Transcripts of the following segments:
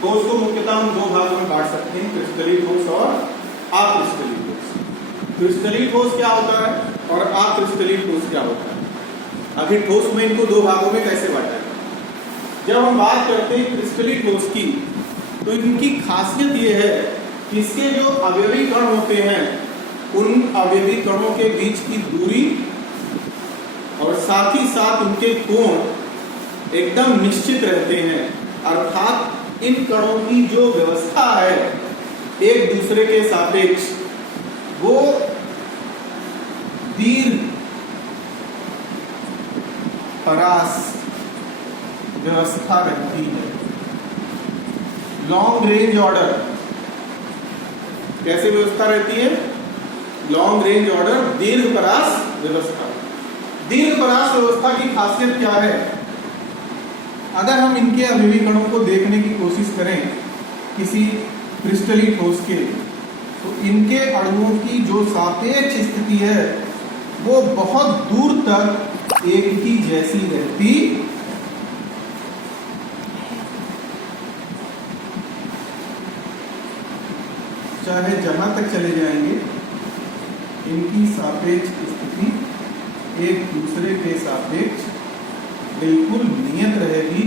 ठोस को मुख्यतः हम दो भागों में बांट सकते हैं, क्रिस्टलीय ठोस और अक्रिस्टलीय ठोस। क्रिस्टलीय ठोस क्या होता है और अक्रिस्टलीय ठोस क्या होता है? आखिर ठोस में इनको दो भागों में कैसे बांटा है? जब हम बात करते हैं क्रिस्टलीय ठोस की, तो इनकी खासियत यह है कि इसके जो अवयवी कण होते हैं उन अवयवी कणों के बीच की दूरी और साथ ही साथ उनके कोण एकदम निश्चित रहते हैं, अर्थात इन कणों की जो व्यवस्था है एक दूसरे के सापेक्ष वो दीर्घ परास व्यवस्था रहती है। लॉन्ग रेंज ऑर्डर कैसे व्यवस्था रहती है? लॉन्ग रेंज ऑर्डर दीर्घ परास व्यवस्था। दीर्घ परास व्यवस्था की खासियत क्या है? अगर हम इनके अवयवी कणों को देखने की कोशिश करें किसी क्रिस्टलीय ठोस के, तो इनके अणुओं की जो सापेक्ष स्थिति है वो बहुत दूर तक एक ही जैसी रहती चाहे जहां तक चले जाएंगे इनकी सापेक्ष स्थिति एक दूसरे के सापेक्ष बिल्कुल नियत रहेगी,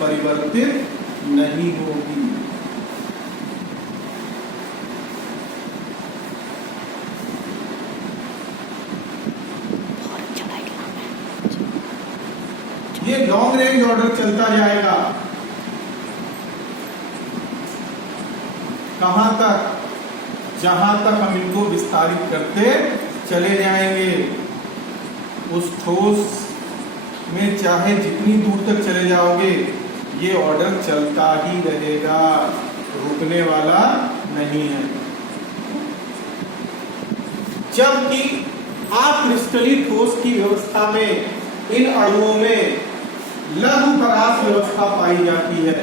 परिवर्तित नहीं होगी। ये लॉन्ग रेंज ऑर्डर चलता जाएगा कहां तक? जहां तक हम इनको विस्तारित करते चले जाएंगे। उस ठोस में चाहे जितनी दूर तक चले जाओगे ये ऑर्डर चलता ही रहेगा, रुकने वाला नहीं है। जबकि अक्रिस्टलीय ठोस की व्यवस्था में इन अणुओं में लघु परास व्यवस्था पाई जाती है।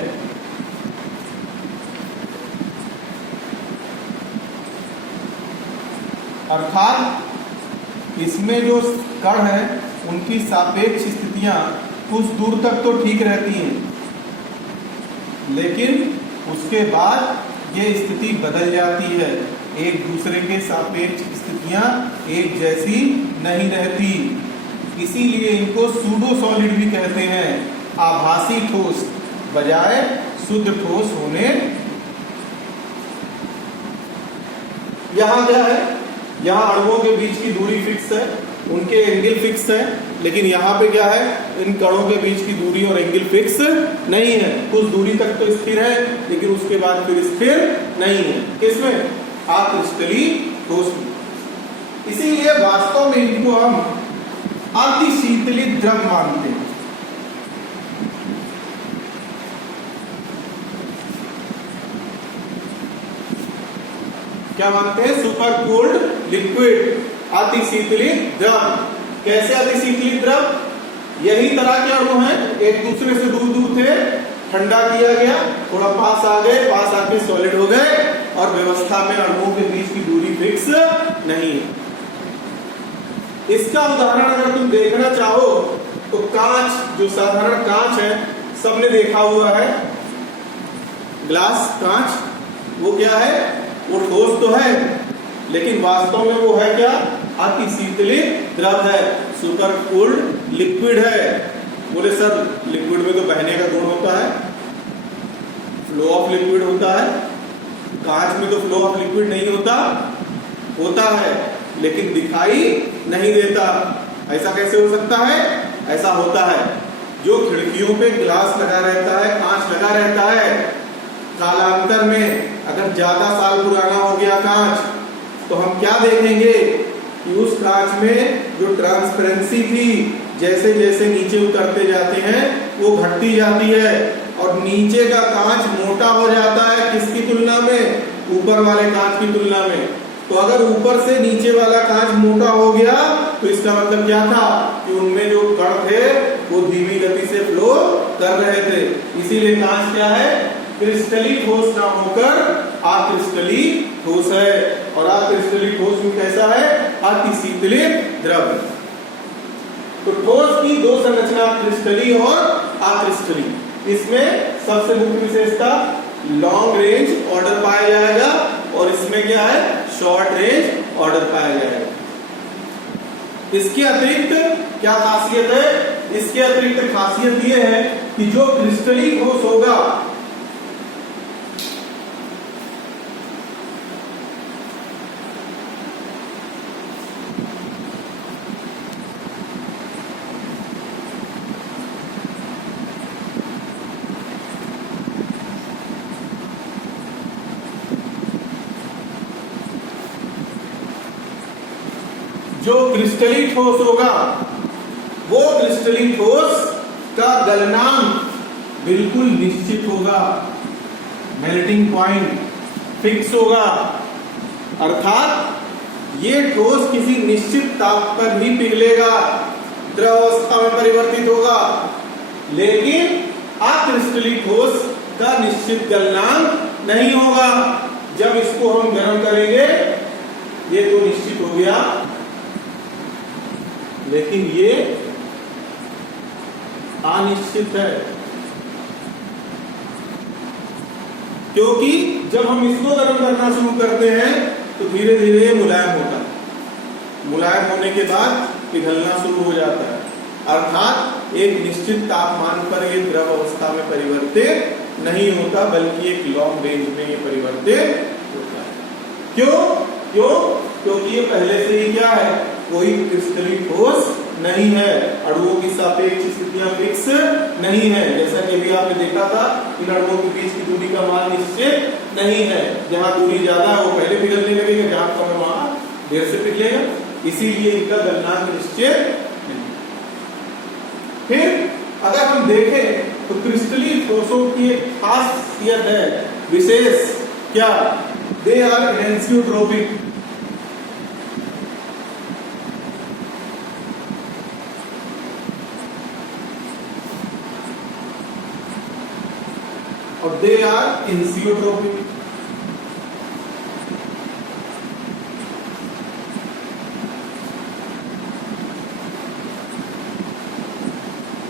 अर्थात इसमें जो कण है उनकी सापेक्ष स्थितियां कुछ दूर तक तो ठीक रहती हैं, लेकिन उसके बाद ये स्थिति बदल जाती है। एक दूसरे के सापेक्ष स्थितियां एक जैसी नहीं रहती, इसीलिए इनको सूडो सॉलिड भी कहते हैं, आभासी ठोस बजाय शुद्ध ठोस होने। यहां क्या है? यहाँ अणुओं के बीच की दूरी फिक्स है, उनके एंगल फिक्स है, लेकिन यहाँ पे क्या है? इन कणों के बीच की दूरी और एंगल फिक्स नहीं है। कुछ दूरी तक तो स्थिर है, लेकिन उसके बाद फिर स्थिर नहीं है। किसमें? अक्रिस्टलीय ठोस में। इसीलिए वास्तव में इनको हम अतिशीतलित द्रव मानते हैं। क्या मानते हैं? सुपर कूल्ड लिक्विड, अतिशीतलित द्रव। कैसे अतिशीतलित द्रव? यही तरह के अणु हैं, एक दूसरे से दूर दूर थे, ठंडा किया गया, थोड़ा पास आ गए, पास आके सॉलिड हो गए, और व्यवस्था में अणुओं के बीच की दूरी फिक्स नहीं है। इसका उदाहरण अगर तुम देखना चाहो तो कांच, जो साधारण कांच है, सबने देखा हुआ है, ग्लास कांच, वो क्या है? वो ठोस तो है, लेकिन वास्तव में वो है क्या? अतिशीतलित द्रव है, सुपर कूल्ड लिक्विड है। बोले सर लिक्विड में तो बहने का गुण होता है, फ्लो ऑफ लिक्विड होता है, कांच में तो फ्लो ऑफ लिक्विड नहीं होता। होता है लेकिन दिखाई नहीं देता। ऐसा कैसे हो सकता है? ऐसा होता है, जो खिड़कियों पे ग्लास लगा रहता है, कांच लगा रहता है, कालांतर में अगर ज्यादा साल पुराना हो गया कांच, तो हम क्या देखेंगे कि उस कांच में जो ट्रांसपेरेंसी थी जैसे जैसे नीचे उतरते जाते हैं वो घटती जाती है, और नीचे का कांच मोटा हो जाता है। किसकी तुलना में? ऊपर वाले कांच की तुलना में। तो अगर ऊपर से नीचे वाला कांच मोटा हो गया तो इसका मतलब क्या था कि उनमें जो कण थे वो धीमी गति से फ्लो कर रहे थे। इसीलिए कांच क्या है? क्रिस्टलीय ठोस ना होकर अक्रिस्टलीय ठोस है। और अक्रिस्टलीय ठोस में कैसा है? अतिशीतलित द्रव। तो ठोस की दो संरचना, क्रिस्टलीय और अक्रिस्टलीय। इसमें सबसे मुख्य विशेषता लॉन्ग रेंज ऑर्डर पाया जाएगा और इसमें क्या है, शॉर्ट रेंज ऑर्डर पाया जाएगा। इसके अतिरिक्त क्या खासियत है, इसके अतिरिक्त खासियत यह है कि जो क्रिस्टलीन ठोस होगा जो क्रिस्टलीन ठोस होगा वो क्रिस्टलीन ठोस का गलनांक बिल्कुल निश्चित होगा, मेल्टिंग पॉइंट फिक्स होगा, अर्थात ये ठोस किसी निश्चित ताप पर ही पिघलेगा, द्रवावस्था में परिवर्तित होगा। लेकिन अक्रिस्टलीन ठोस का निश्चित गलनांक नहीं होगा। जब इसको हम गर्म करेंगे ये तो निश्चित हो गया, लेकिन ये अनिश्चित है, क्योंकि जब हम इसको गर्म करना शुरू करते हैं तो धीरे धीरे मुलायम होता है, मुलायम होने के बाद पिघलना शुरू हो जाता है, अर्थात एक निश्चित तापमान पर ये द्रव अवस्था में परिवर्तित नहीं होता, बल्कि एक लॉन्ग रेंज में ये परिवर्तित होता है। क्यों? क्योंकि ये पहले से ही क्या है, कोई क्रिस्टलीन ठोस नहीं है, अणुओं की सापेक्ष स्थितियां फिक्स नहीं है। जैसा कि अभी आपने देखा था, इन अणुओं के बीच की दूरी का मान निश्चित नहीं है, जहां दूरी ज्यादा है वो पहले पिघलने लगेगा, जहां कम है वहां देर से पिघलेगा, इसीलिए इनका गलनांक निश्चित नहीं। फिर अगर हम देखें तो क्रिस्टलीन ठोसों की एक खासियत है, विशेष क्या, दे आर एनेंसियोट्रोपिक। और दे आर इंसियोट्रोपिक।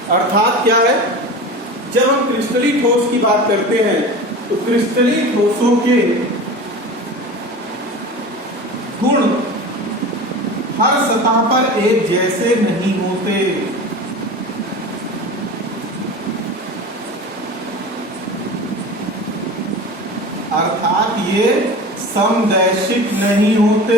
अर्थात क्या है, जब हम क्रिस्टलीन ठोस की बात करते हैं तो क्रिस्टलीन ठोसों के गुण हर सतह पर एक जैसे नहीं होते। अर्थात ये समदैशिक नहीं होते।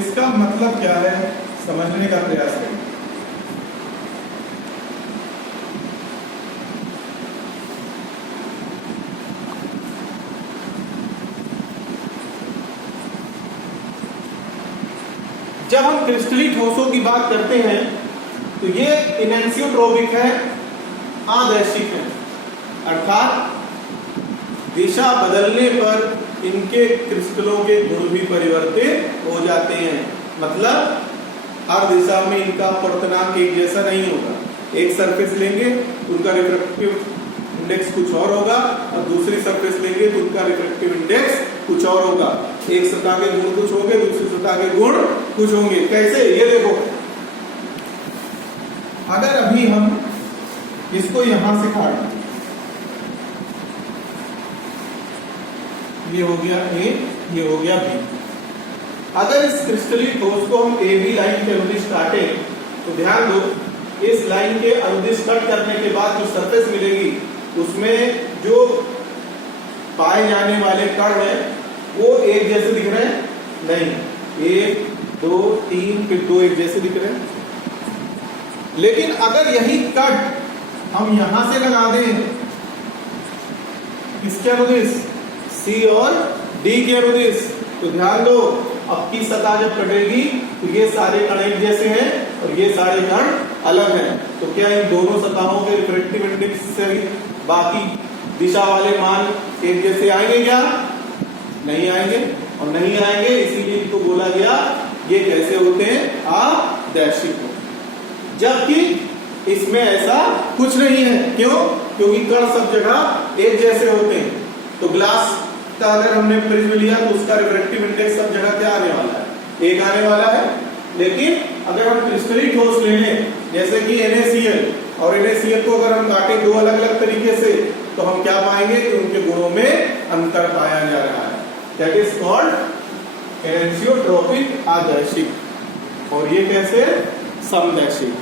इसका मतलब क्या है, समझने का प्रयास करें। जब हम क्रिस्टलीन ठोसों की बात करते हैं तो ये एनेंसियोट्रोपिक है, आदैशिक है, अर्थात दिशा बदलने पर इनके क्रिस्टलों के गुण भी परिवर्तित हो जाते हैं। मतलब हर दिशा में इनका पवर्तनांक एक जैसा नहीं होगा। एक सरफेस लेंगे तो उनका रिफ्रैक्टिव इंडेक्स कुछ और होगा, और दूसरी सरफेस लेंगे तो उनका रिफ्रैक्टिव इंडेक्स कुछ और होगा। एक सतह के गुण कुछ होंगे, दूसरी सतह के गुण कुछ होंगे। कैसे, ये देखो, अगर अभी हम इसको यहां से काट दें, ये हो गया ए, ये हो गया बी। अगर इस क्रिस्टलीन ठोस को हम ए बी लाइन के अनुदिश काटें तो ध्यान दो, इस लाइन के अनुदिश कट करने के बाद जो सरफेस मिलेगी उसमें जो पाए जाने वाले कण हैं वो एक जैसे दिख रहे हैं? नहीं, 1 2 3 फिर 2 एक जैसे दिख रहे हैं। लेकिन अगर यही कट हम यहां से लगा दें, किसके अनुदिश, सी और डी के अनुदिश, तो ध्यान दो, अब की सतह जब कटेगी तो ये सारे कण एक जैसे हैं और ये सारे कण अलग हैं। तो क्या इन दोनों सतहों के रिफ्रैक्टिव इंडेक्स से बाकी दिशा वाले मान एक जैसे आएंगे? क्या नहीं आएंगे, और नहीं आएंगे इसीलिए इनको बोला गया ये कैसे होते हैं, आदैशिक होते। जबकि इसमें ऐसा कुछ नहीं है। क्यों? क्योंकि कण सब जगह एक जैसे होते हैं। तो ग्लास का अगर हमने प्रिज्म लिया तो उसका रिफ्रैक्टिव इंडेक्स सब जगह क्या आने वाला है, एक आने वाला है। लेकिन अगर हम क्रिस्टलीय ठोस ले लें जैसे कि NaCl और NaCl को अगर हम काटें दो अलग अलग तरीके से तो हम क्या पाएंगे कि उनके गुणों में अंतर पाया जा रहा है। दैट इज कॉल्ड एनेंसियोट्रोपिक आदैशिक और ये कैसे समदैशिक।